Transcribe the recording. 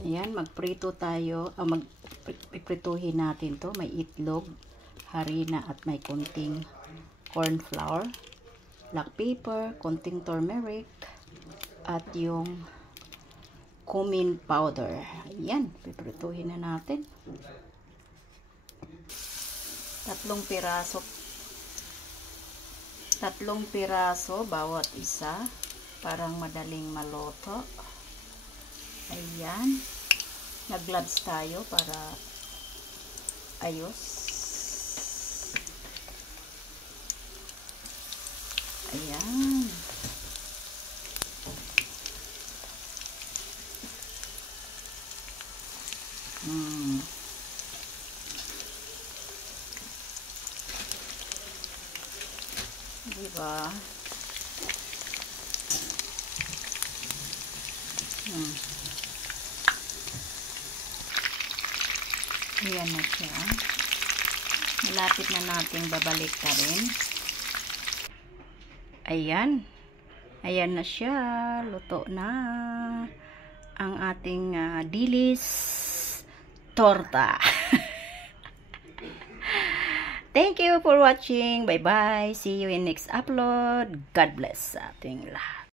Ayan, magprito tayo. Magprituhin natin to. May itlog, harina at may konting corn flour, black pepper, konting turmeric, at yung cumin powder. Ayan, piprituhin na natin. 3 piraso bawat isa, parang madaling maluto. Ayan, nag-gloves tayo para ayos. Ayan. Diba? Ayan na siya. Malapit na natin babalik ka rin. Ayan. Ayan na siya. Luto na ang ating dilis torta. Thank you for watching. Bye-bye. See you in next upload. God bless sa ating lahat.